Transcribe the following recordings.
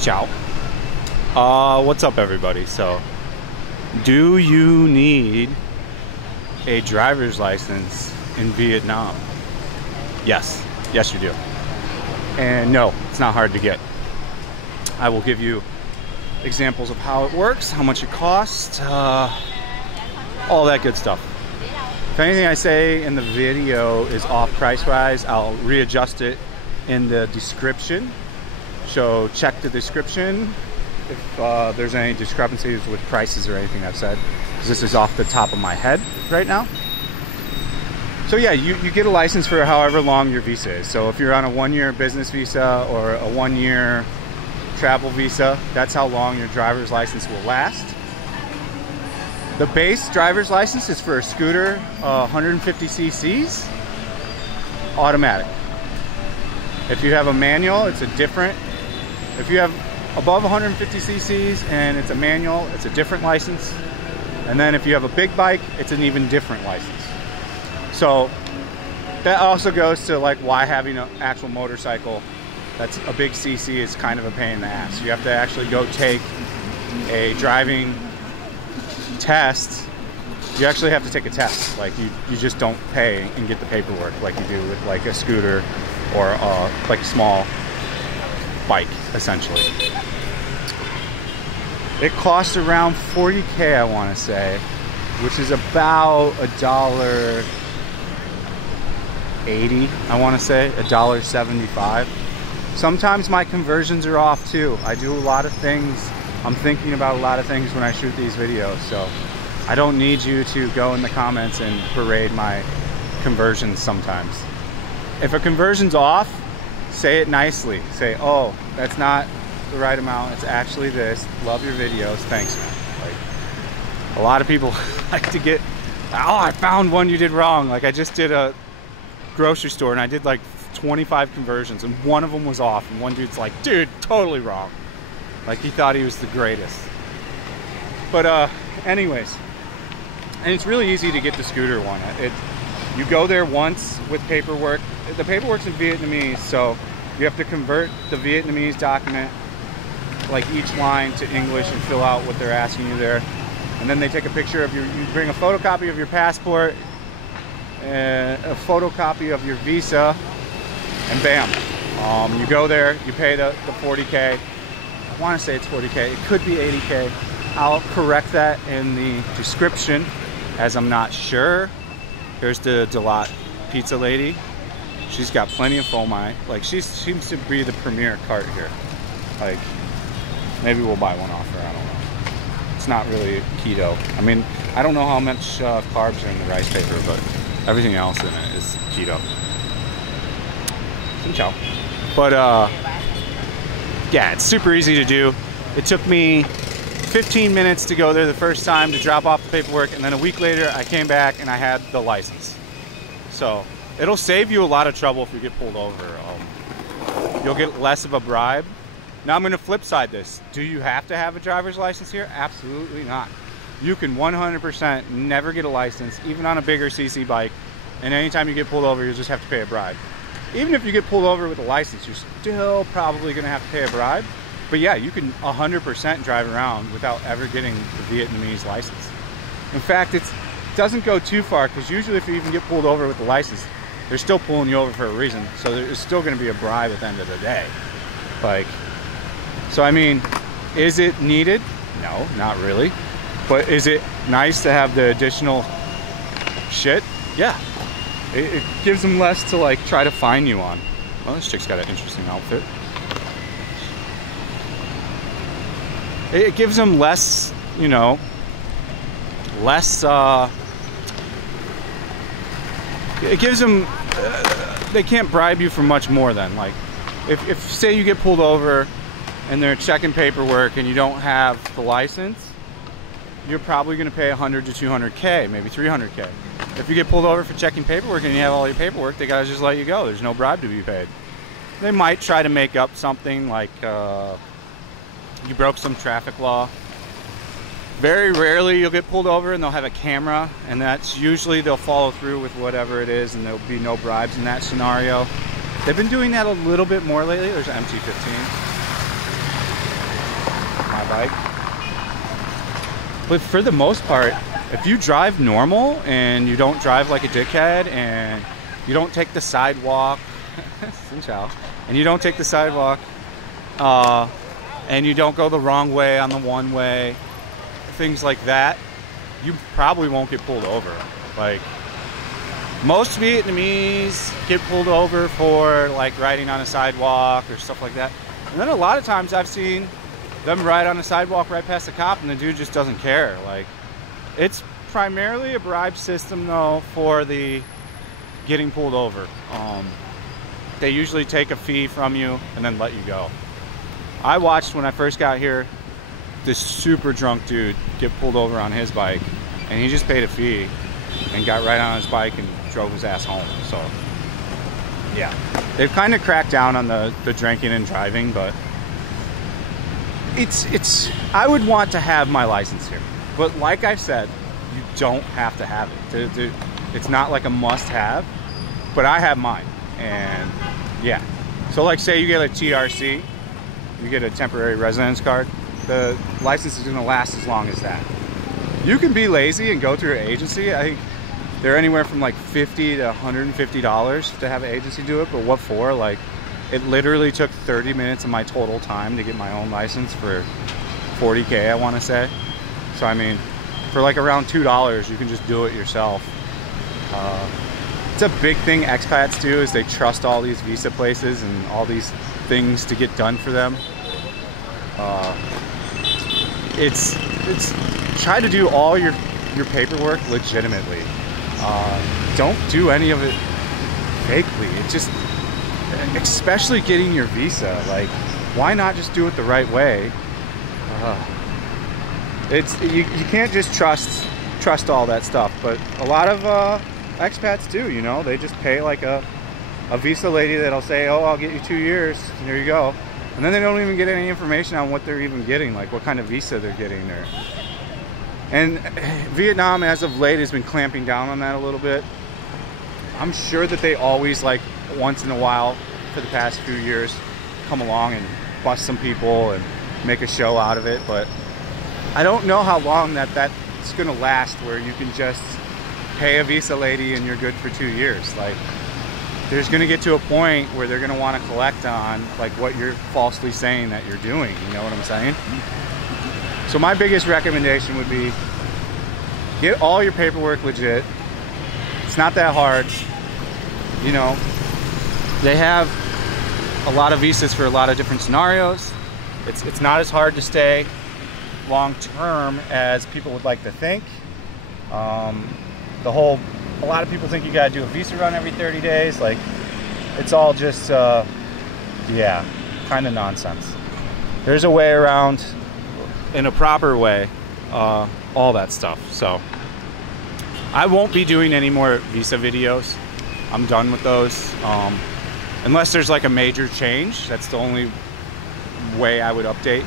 Ciao. What's up, everybody? So, do you need a driver's license in Vietnam? Yes. Yes, you do. And no, it's not hard to get. I will give you examples of how it works, how much it costs, all that good stuff. If anything I say in the video is off price-wise, I'll readjust it in the description. So check the description if there's any discrepancies with prices or anything I've said, because this is off the top of my head right now. So yeah, you get a license for however long your visa is. So if you're on a 1-year business visa or a 1-year travel visa, that's how long your driver's license will last. The base driver's license is for a scooter, 150 cc's, automatic. If you have a manual, it's a different. If you have above 150 cc's and it's a manual, it's a different license. And then if you have a big bike, it's an even different license. So that also goes to like why having an actual motorcycle that's a big cc is kind of a pain in the ass. You have to actually go take a driving test. You actually have to take a test. Like you just don't pay and get the paperwork like you do with like a scooter or like a small bike, essentially. It costs around 40K, I want to say, which is about $1.80, I want to say, $1.75. Sometimes my conversions are off too. I do a lot of things. I'm thinking about a lot of things when I shoot these videos, so I don't need you to go in the comments and parade my conversions sometimes. If a conversion's off, say it nicely. Say, oh, that's not the right amount. It's actually this. Love your videos. Thanks, man. Like, a lot of people like to get, oh, I found one you did wrong. Like I just did a grocery store and I did like 25 conversions and one of them was off. And one dude's like, dude, totally wrong. Like he thought he was the greatest. But anyways, and it's really easy to get the scooter one. You go there once with paperwork. The paperwork's in Vietnamese, so you have to convert the Vietnamese document, like each line, to English and fill out what they're asking you there. And then they take a picture of you bring a photocopy of your passport, a photocopy of your visa, and bam. You go there, you pay the 40K. I want to say it's 40K. It could be 80K. I'll correct that in the description, as I'm not sure. Here's the Delat pizza lady. She's got plenty of phomai. Like she seems to be the premier cart here. Like maybe we'll buy one off her. I don't know. It's not really keto. I mean, I don't know how much carbs are in the rice paper, but everything else in it is keto. Ciao. But yeah, it's super easy to do. It took me 15 minutes to go there the first time to drop off the paperwork, and then a week later I came back and I had the license. So it'll save you a lot of trouble if you get pulled over. You'll get less of a bribe. Now I'm going to flip side this. Do you have to have a driver's license here? Absolutely not. You can 100% never get a license, even on a bigger CC bike, and anytime you get pulled over, you just have to pay a bribe. Even if you get pulled over with a license, you're still probably going to have to pay a bribe. But yeah, you can 100% drive around without ever getting the Vietnamese license. In fact, it doesn't go too far, because usually if you even get pulled over with the license, they're still pulling you over for a reason. So there's still going to be a bribe at the end of the day. Like, so I mean, is it needed? No, not really. But is it nice to have the additional shit? Yeah. It gives them less to like try to fine you on. Well, this chick's got an interesting outfit. It gives them less, you know, it gives them, they can't bribe you for much more than, like, if say you get pulled over and they're checking paperwork and you don't have the license, you're probably going to pay 100 to 200K, maybe 300K. If you get pulled over for checking paperwork and you have all your paperwork, they gotta just let you go. There's no bribe to be paid. They might try to make up something like you broke some traffic law. Very rarely you'll get pulled over and they'll have a camera, and that's usually they'll follow through with whatever it is and there'll be no bribes in that scenario. They've been doing that a little bit more lately. There's an MT-15. bike. But for the most part, if you drive normal and you don't drive like a dickhead and you don't take the sidewalk, and you don't take the sidewalk, and you don't go the wrong way on the one way, things like that, you probably won't get pulled over. Like, most Vietnamese get pulled over for like riding on a sidewalk or stuff like that. And then a lot of times I've seen them ride on the sidewalk right past the cop and the dude just doesn't care. Like, it's primarily a bribe system though for the getting pulled over. They usually take a fee from you and then let you go. I watched when I first got here this super drunk dude get pulled over on his bike, and he just paid a fee and got right on his bike and drove his ass home. So yeah, they've kind of cracked down on the drinking and driving, but it's I would want to have my license here, but like I said, you don't have to have it. It's not like a must-have, but I have mine. And yeah, so like say you get a TRC, you get a temporary residence card, the license is going to last as long as that. You can be lazy and go through an agency. I think they're anywhere from like $50 to $150 to have an agency do it, but what for? Like, it literally took 30 minutes of my total time to get my own license for $40K, I want to say. So I mean, for like around $2, you can just do it yourself. It's a big thing expats do, is they trust all these visa places and all these things to get done for them. It's try to do all your paperwork legitimately. Don't do any of it fakely. It just, especially getting your visa, like, why not just do it the right way? It's you can't just trust all that stuff, but a lot of expats do, you know. They just pay like a visa lady that'll say, oh, I'll get you 2 years, and there you go. And then they don't even get any information on what they're even getting, like what kind of visa they're getting there. And Vietnam, as of late, has been clamping down on that a little bit. I'm sure that they always, like, once in a while for the past few years, come along and bust some people and make a show out of it, but I don't know how long that's gonna last, where you can just pay a visa lady and you're good for 2 years. Like, there's gonna get to a point where they're gonna want to collect on like what you're falsely saying that you're doing, you know what I'm saying? So my biggest recommendation would be, get all your paperwork legit. It's not that hard, you know. They have a lot of visas for a lot of different scenarios. It's not as hard to stay long term as people would like to think. A lot of people think you gotta do a visa run every 30 days. Like, it's all just, yeah, kind of nonsense. There's a way around, in a proper way, all that stuff. So I won't be doing any more visa videos. I'm done with those. Unless there's like a major change, that's the only way I would update.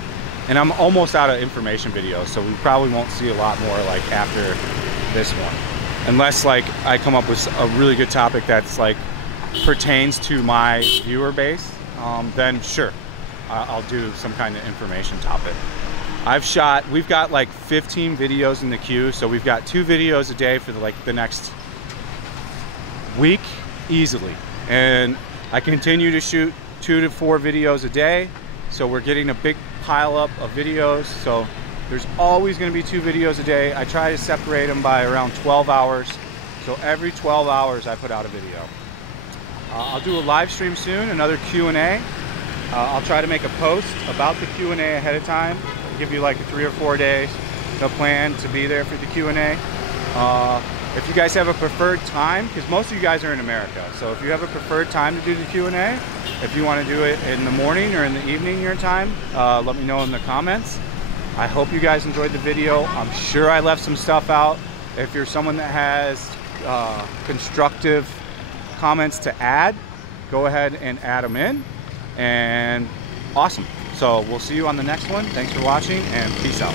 And I'm almost out of information videos, so we probably won't see a lot more like after this one. Unless like I come up with a really good topic that's like pertains to my viewer base, then sure, I'll do some kind of information topic. We've got like 15 videos in the queue, so we've got 2 videos a day for the next week easily. And I continue to shoot 2 to 4 videos a day, so we're getting a big pile up of videos. So there's always going to be 2 videos a day. I try to separate them by around 12 hours. So every 12 hours I put out a video. I'll do a live stream soon, another Q&A. I'll try to make a post about the Q&A ahead of time. I'll give you like 3 or 4 days to plan to be there for the Q&A. If you guys have a preferred time, because most of you guys are in America, so if you have a preferred time to do the Q&A, if you want to do it in the morning or in the evening your time, let me know in the comments. I hope you guys enjoyed the video. I'm sure I left some stuff out. If you're someone that has constructive comments to add, go ahead and add them in. And awesome. So we'll see you on the next one. Thanks for watching, and peace out.